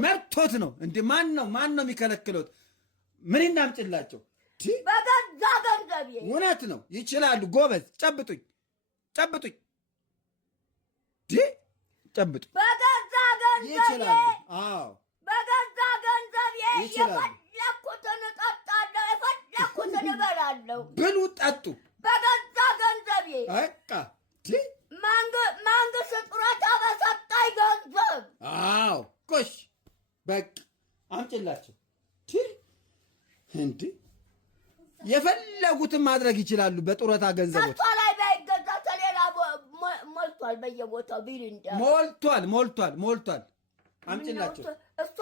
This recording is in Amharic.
መርቶት ነው እንዴ? ማን ነው የሚከለክሉት? ምን እናምጭላቸው? በገዛ ገንዘቤ እውነት ነው ይችላሉ። ጎበዝ ጨብጡኝ ጨብጡኝ በገዛ ገንዘቤ ይችላሉ። አዎ በገዛ ገንዘቤ የፈለኩትን እጠጣለሁ፣ የፈለኩትን እበላለሁ። ብሉ ጠጡ በገዛ ገንዘቤ በቃ መንግስት ጡረታ በሰጣኝ ገንዘብ። አዎ ቆሽ በቃ አምጭላቸው። እንዴ የፈለጉትን ማድረግ ይችላሉ በጡረታ ገንዘቦች። ከሷ ላይ ባይገዛ ተሌላ ሞልቷል፣ በየቦታው ቢል እንደ ሞልቷል። አምጭላቸው። እሷ